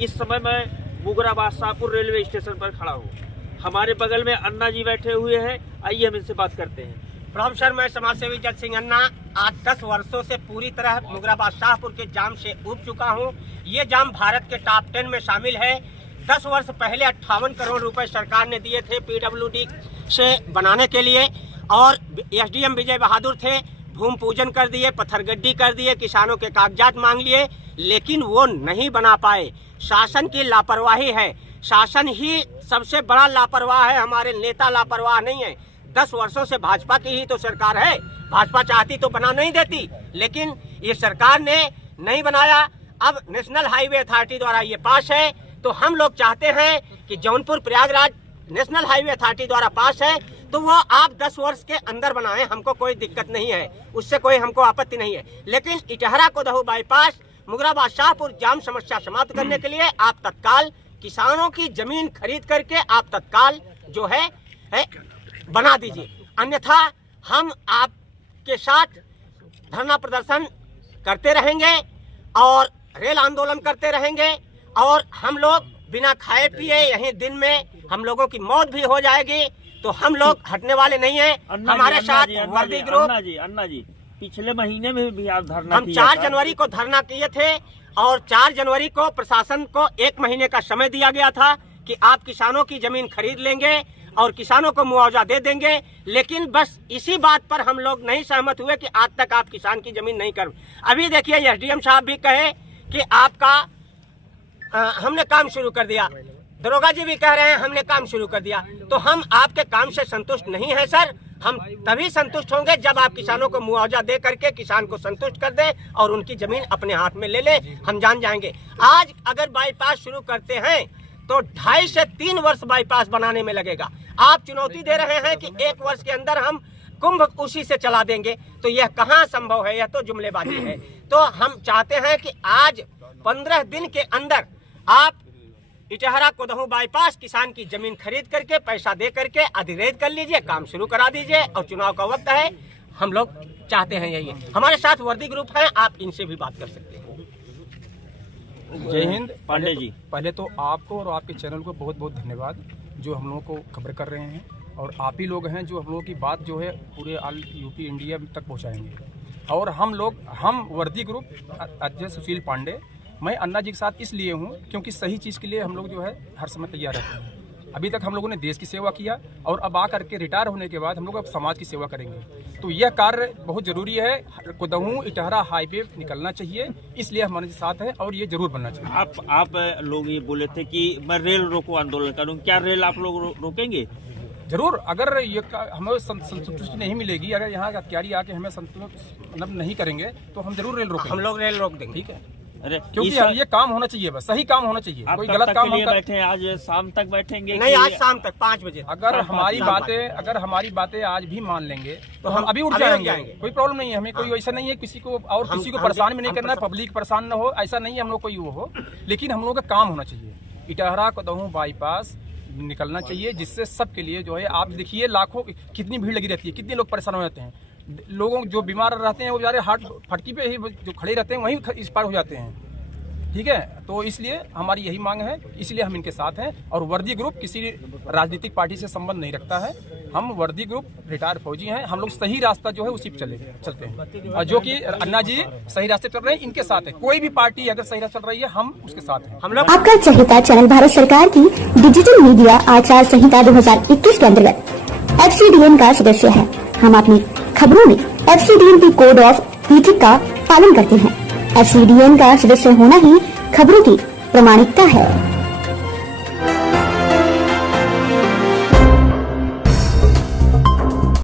इस समय मैं मुगराबाद शाहपुर रेलवे स्टेशन पर खड़ा हूँ। हमारे बगल में अन्ना जी बैठे हुए हैं, आइए हम इनसे बात करते हैं। प्रणाम सर, मैं समाज सेवी जज सिंह अन्ना आज 10 वर्षों से पूरी तरह मुगराबाद शाहपुर के जाम से उब चुका हूँ। ये जाम भारत के टॉप 10 में शामिल है। 10 वर्ष पहले 58 करोड़ रुपए सरकार ने दिए थे पीडब्ल्यूडी से बनाने के लिए, और एसडीएम विजय बहादुर थे, भूमि पूजन कर दिए, पत्थरगड्डी कर दिए, किसानों के कागजात मांग लिए, लेकिन वो नहीं बना पाए। शासन की लापरवाही है, शासन ही सबसे बड़ा लापरवाह है, हमारे नेता लापरवाह नहीं है। 10 वर्षों से भाजपा की ही तो सरकार है, भाजपा चाहती तो बना नहीं देती, लेकिन ये सरकार ने नहीं बनाया। अब नेशनल हाईवे अथॉरिटी द्वारा ये पास है, तो हम लोग चाहते हैं कि Jaunpur Prayagraj national highway authority द्वारा पास है तो वो आप 10 वर्ष के अंदर बनाएं, हमको कोई दिक्कत नहीं है, उससे कोई हमको आपत्ति नहीं है। लेकिन इटहरा कोदहू बाईपास मुगराबाद शाहपुर जाम समस्या समाप्त करने के लिए आप तत्काल किसानों की जमीन खरीद करके आप तत्काल जो है बना दीजिए, अन्यथा हम आपके साथ धरना प्रदर्शन करते रहेंगे और रेल आंदोलन करते रहेंगे, और हम लोग बिना खाए पिए यहीं दिन में हम लोगों की मौत भी हो जाएगी, तो हम लोग हटने वाले नहीं है। हमारे साथ वर्दी ग्रुप अन्ना जी पिछले महीने में भी आप धरना हम 4 जनवरी को धरना किए थे, और 4 जनवरी को प्रशासन को 1 महीने का समय दिया गया था कि आप किसानों की जमीन खरीद लेंगे और किसानों को मुआवजा दे देंगे, लेकिन बस इसी बात पर हम लोग नहीं सहमत हुए कि आज तक आप किसान की जमीन नहीं कर। अभी देखिए एसडीएम साहब भी कहे कि आपका हमने काम शुरू कर दिया, दरोगा जी भी कह रहे हैं हमने काम शुरू कर दिया, तो हम आपके काम से संतुष्ट नहीं है सर। हम तभी संतुष्ट होंगे जब आप किसानों को मुआवजा दे करके किसान को संतुष्ट कर दें और उनकी जमीन अपने हाथ में ले लें, हम जान जाएंगे। आज अगर बाईपास शुरू करते हैं तो 2.5 से 3 वर्ष बाईपास बनाने में लगेगा। आप चुनौती दे रहे हैं कि 1 वर्ष के अंदर हम कुंभ उसी से चला देंगे, तो यह कहाँ संभव है, यह तो जुमलेबाजी है। तो हम चाहते हैं कि आज 15 दिन के अंदर आप इटहरा कोदहू बाईपास किसान की जमीन खरीद करके पैसा दे करके अधिग्रहित कर लीजिए, काम शुरू करा दीजिए, और चुनाव का वक्त है, हम लोग चाहते हैं यही है। हमारे साथ वर्दी ग्रुप है, आप इनसे भी बात कर सकते हैं। जय हिंद। पांडे जी, पहले तो आपको और आपके चैनल को बहुत बहुत धन्यवाद जो हम लोगों को खबर कर रहे हैं, और आप ही लोग हैं जो हम लोगों की बात जो है पूरे ऑल यूपी इंडिया तक पहुंचाएंगे। और हम वर्दी ग्रुप अध्यक्ष सुशील पांडे, मैं अन्ना जी के साथ इसलिए हूं क्योंकि सही चीज़ के लिए हम लोग जो है हर समय तैयार रहते हैं। अभी तक हम लोगों ने देश की सेवा किया, और अब आकर के रिटायर होने के बाद हम लोग अब समाज की सेवा करेंगे। तो यह कार्य बहुत ज़रूरी है, कोदहू इटहरा हाईवे निकलना चाहिए, इसलिए हमारे साथ है और ये जरूर बनना चाहिए। आप लोग ये बोले थे कि मैं रेल रोको आंदोलन करूँ, क्या रेल आप लोग रोकेंगे? जरूर, अगर ये हमें संतुष्टि नहीं मिलेगी, अगर यहाँ अधिकारी आके हमें संतुष्ट नहीं करेंगे तो हम जरूर रेल रोकेंगे। हम लोग रेल रोक देंगे, ठीक है, अरे क्योंकि ये काम होना चाहिए, बस सही काम होना चाहिए, कोई गलत काम हम बैठे हैं, आज शाम तक बैठेंगे? नहीं, आज शाम तक 5 बजे। अगर हमारी बातें आज भी मान लेंगे तो हम अभी उठ जाएंगे, कोई प्रॉब्लम नहीं है हमें। कोई ऐसा नहीं है किसी को और किसी को परेशान भी नहीं करना है, पब्लिक परेशान न हो, ऐसा नहीं है हम लोग कोई वो हो, लेकिन हम लोग का काम होना चाहिए। इटहरा कोदहू बाईपास निकलना चाहिए, जिससे सबके लिए जो है, आप देखिए लाखों कितनी भीड़ लगी रहती है, कितने लोग परेशान हो जाते हैं, लोगों जो बीमार रहते हैं वो बेचारे हार्ट फटकी पे ही जो खड़े रहते हैं वहीं इस पार हो जाते हैं, ठीक है। तो इसलिए हमारी यही मांग है, इसलिए हम इनके साथ हैं। और वर्दी ग्रुप किसी राजनीतिक पार्टी से संबंध नहीं रखता है, हम वर्दी ग्रुप रिटायर्ड फौजी हैं, हम लोग सही रास्ता जो है उसी पे चलते हैं, और जो कि अन्ना जी सही रास्ते चल रहे हैं, इनके साथ है। कोई भी पार्टी अगर सही रास्ते चल रही है हम उसके साथ हैं। हम लोग आपका चहेता चैनल भारत सरकार की डिजिटल मीडिया आचार संहिता 2021 के अंतर्गत FCDN का सदस्य है। हम अपनी खबरों में FCDN की कोड ऑफ इथिक्स का पालन करते हैं। FCDN का सदस्य होना ही खबरों की प्रामाणिकता है।